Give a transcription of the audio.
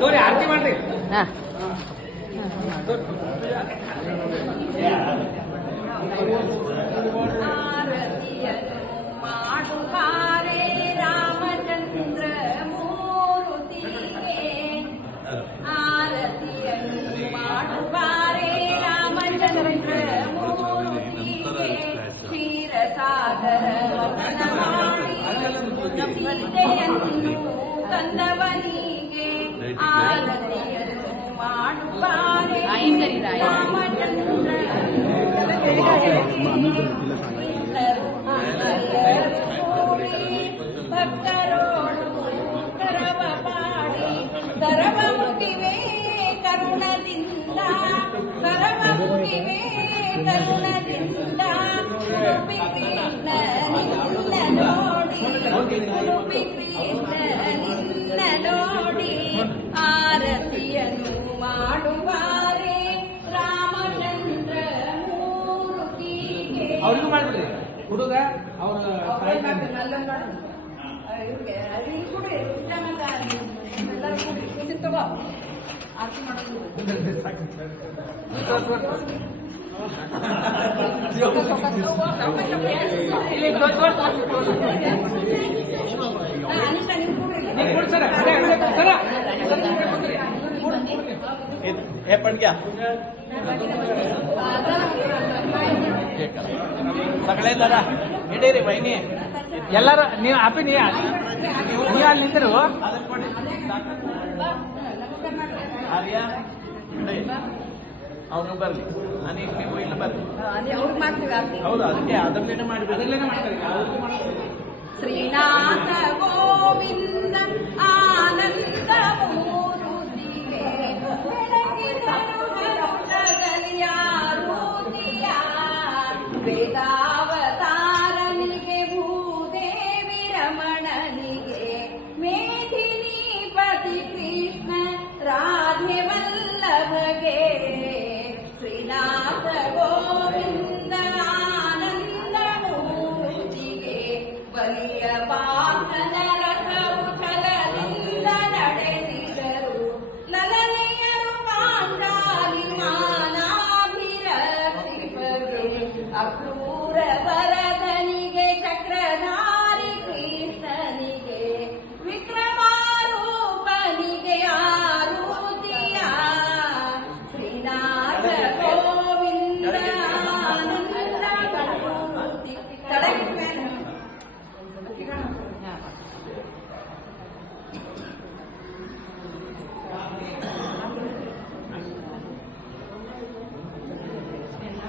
ನೋಡಿ ಆರತಿ ಮಾಡ್ರಿ. ಮಾಡುವಾರೆ ರಾಮಚಂದ್ರ ಮೂರುತಿಗೆ, ಆರತಿಯನ್ನು ಮಾಡುವಾರೆ ರಾಮಚಂದ್ರ ಮೂರುತಿಗೆ, ಕ್ಷೀರಸಾಗರ ಸೀತೆಯನ್ನು ತಂದವನಿಗೆ, ಆರತಿಯನ್ನು ಮಾಡುವಾರೆ ರಾಮಚಂದ್ರ ಭಕ್ತರೋಡು ಕರವ ಪಾಡಿ ಕರವ ಮುಗಿವೆ ಕರುಣದಿಂದ, ಕರವ ಮುಗಿವೆ ಕರುಣದಿಂದ, ಉಡುಪಿ ಕೃಷ್ಣ ನಿನ್ನ ನೋಡಿ, ಉಡುಪಿ ಕೃಷ್ಣ ನಿನ್ನ ನೋಡಿ, ಆರತಿಯನ್ನು ಮಾಡುವಾರೆ ರಾಮಚಂದ್ರ ಮೂರುತಿಗೆ. ಅವ್ರಿಗೂ ಮಾಡ್ಬಿಡ್ರಿ ಹುಡುಗ ಅವ್ರ ಆರತಿ ಮಾಡೋದು हे पण घ्या सगळे जरा हिडे रे बहिणी ಎಲ್ಲರೂ ನೀವು ಹಾಪಿ ನೀವು ಅಲ್ಲಿ ನಿಂತರು ಆರ್ಯ ಅವನು ಬರ್ಲಿ ನಾನು ನೀವು ಇಲ್ಲ ಬರ್ಲಿ ಅವ್ರಿಗೆ ಮಾಡ್ತೀವಿ ಆರತಿ. ಹೌದು ಅದಕ್ಕೆ ಅದರಲ್ಲೇನೆ ಮಾಡಿ ಶ್ರೀನಾಥ ಗೋವಿಂದ